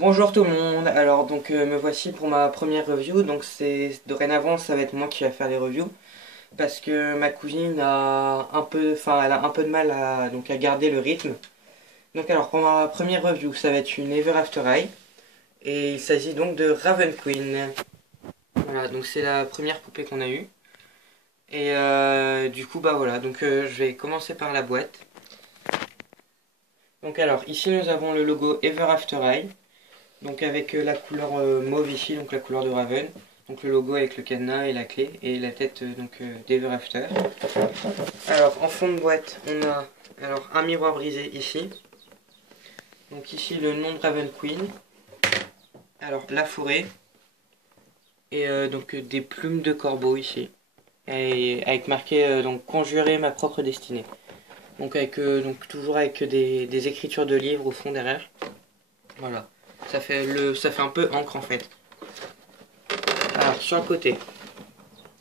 Bonjour tout le monde, alors donc me voici pour ma première review, donc c'est dorénavant ça va être moi qui va faire les reviews parce que ma cousine a un peu, elle a un peu de mal à garder le rythme. Donc alors pour ma première review ça va être une Ever After High et il s'agit donc de Raven Queen. Voilà, donc c'est la première poupée qu'on a eue et du coup bah voilà, donc je vais commencer par la boîte. Donc alors ici nous avons le logo Ever After High. Donc avec la couleur mauve ici, donc la couleur de Raven. Donc le logo avec le cadenas et la clé et la tête d'Ever After. Alors en fond de boîte, on a alors un miroir brisé ici. Donc ici le nom de Raven Queen. Alors la forêt et des plumes de corbeau ici. Et avec marqué donc conjurer ma propre destinée. Donc avec donc toujours avec des écritures de livres au fond derrière. Voilà. Ça fait un peu encre en fait. Alors sur le côté,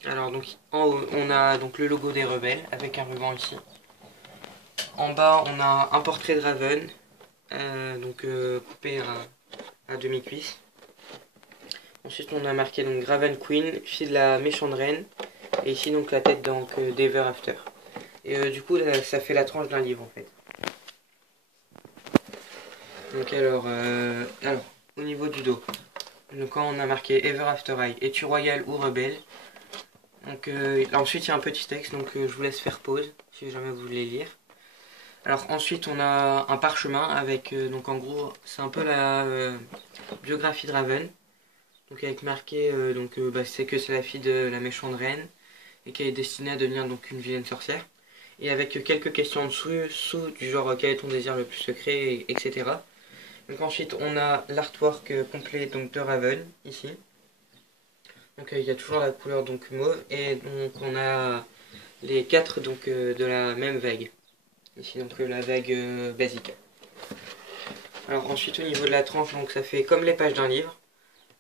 alors donc en haut on a donc le logo des rebelles avec un ruban ici. En bas on a un portrait de Raven, coupé à demi-cuisse. Ensuite on a marqué donc Raven Queen, fille de la méchante reine. Et ici donc la tête d'Ever After. Et du coup là, ça fait la tranche d'un livre en fait. Donc alors au niveau du dos, donc quand on a marqué Ever After High, es-tu royal ou rebelle? Donc ensuite il y a un petit texte, donc je vous laisse faire pause si jamais vous voulez lire. Alors ensuite on a un parchemin avec donc en gros c'est un peu la biographie de Raven. Donc avec marqué c'est que c'est la fille de la méchante reine et qu'elle est destinée à devenir donc une vilaine sorcière. Et avec quelques questions en dessous du genre quel est ton désir le plus secret, etc. Donc ensuite on a l'artwork complet donc de Raven ici. Donc il y a toujours la couleur donc mauve et donc on a les quatre de la même vague. Ici donc la vague basique. Alors ensuite au niveau de la tranche, donc ça fait comme les pages d'un livre,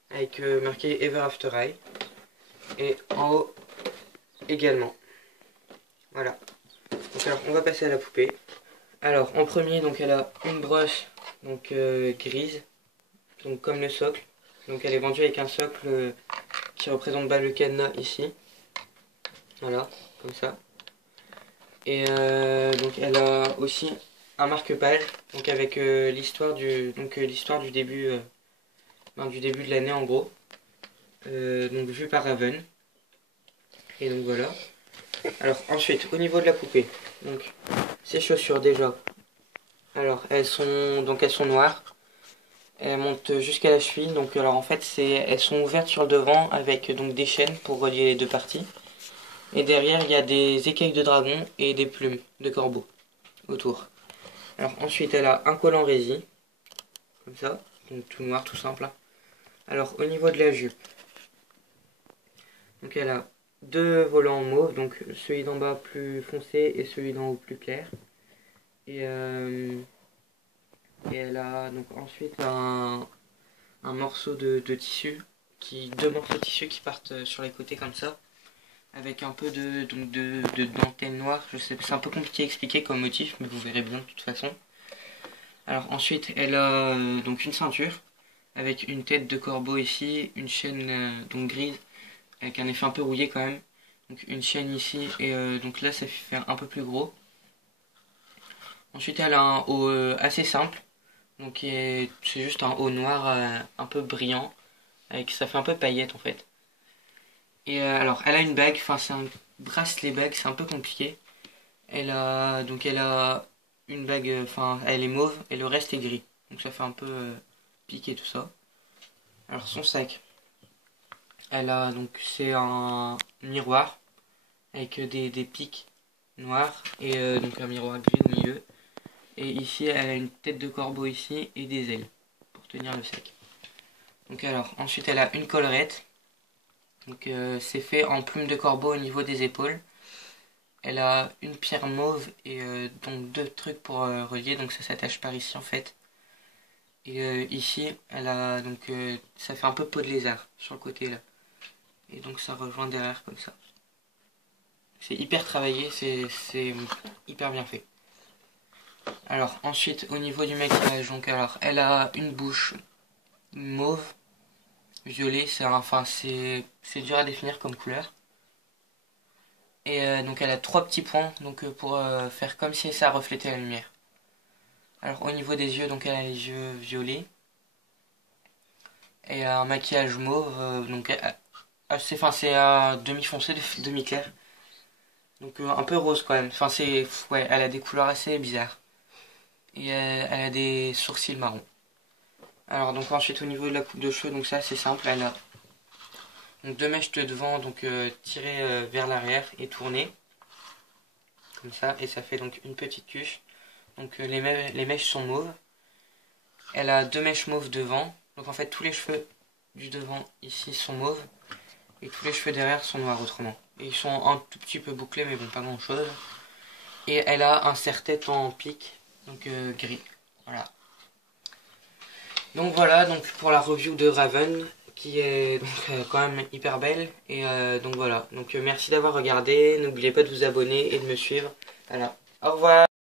avec marqué Ever After High. Et en haut également. Voilà. Donc alors on va passer à la poupée. Alors en premier donc elle a une broche grise, donc comme le socle. Donc elle est vendue avec un socle qui représente le cadenas ici. Voilà, comme ça. Et donc elle a aussi un marque-page, donc avec l'histoire du début de l'année en gros, donc vu par Raven. Et donc voilà. Alors ensuite, au niveau de la poupée, donc ses chaussures déjà. Alors elles sont noires. Elles montent jusqu'à la cheville. Donc alors en fait elles sont ouvertes sur le devant avec donc des chaînes pour relier les deux parties. Et derrière il y a des écailles de dragon et des plumes de corbeau autour. Alors ensuite elle a un collant résille, comme ça, donc tout noir, tout simple. Alors au niveau de la jupe, donc elle a deux volants mauve, donc celui d'en bas plus foncé et celui d'en haut plus clair. Et, euh, et elle a donc ensuite un morceau de tissu, deux morceaux de tissu qui partent sur les côtés comme ça, avec un peu de dentelle noire. Je sais, c'est un peu compliqué à expliquer comme motif, mais vous verrez bien de toute façon. Alors ensuite, elle a donc une ceinture avec une tête de corbeau ici, une chaîne donc grise avec un effet un peu rouillé quand même. Donc une chaîne ici et donc là ça fait un peu plus gros. Ensuite, elle a un haut assez simple. Donc c'est juste un haut noir un peu brillant. Ça fait un peu paillette en fait. Et alors elle a une bague, enfin c'est un bracelet bague, c'est un peu compliqué. Elle a une bague, elle est mauve et le reste est gris. Donc ça fait un peu piqué tout ça. Alors son sac, c'est un miroir avec des pics noirs et donc un miroir gris au milieu. Et ici elle a une tête de corbeau ici et des ailes pour tenir le sac. Donc alors ensuite elle a une collerette. Donc c'est fait en plume de corbeau au niveau des épaules. Elle a une pierre mauve et donc deux trucs pour relier, donc ça s'attache par ici en fait. Et ici elle a ça fait un peu peau de lézard sur le côté là. Et donc ça rejoint derrière comme ça. C'est hyper travaillé, c'est hyper bien fait. Alors ensuite au niveau du maquillage, donc alors elle a une bouche mauve, violet, c'est dur à définir comme couleur. Et donc elle a 3 petits points donc pour faire comme si ça reflétait la lumière. Alors au niveau des yeux, donc elle a les yeux violets. Et un maquillage mauve, donc assez, enfin c'est demi foncé, demi clair. Donc un peu rose quand même. Enfin ouais, elle a des couleurs assez bizarres. Et elle a des sourcils marrons. Alors donc ensuite au niveau de la coupe de cheveux, donc ça c'est simple, elle a donc 2 mèches de devant donc tirées vers l'arrière et tournées comme ça, et ça fait donc une petite cuche. Donc les mèches sont mauves. Elle a 2 mèches mauves devant. Donc en fait tous les cheveux du devant ici sont mauves et tous les cheveux derrière sont noirs autrement. Et ils sont un tout petit peu bouclés mais bon, pas grand chose. Et elle a un serre-tête en pique, donc gris. Voilà. Donc voilà, donc pour la review de Raven, qui est donc quand même hyper belle. Et donc voilà, donc merci d'avoir regardé, n'oubliez pas de vous abonner et de me suivre. Voilà, au revoir.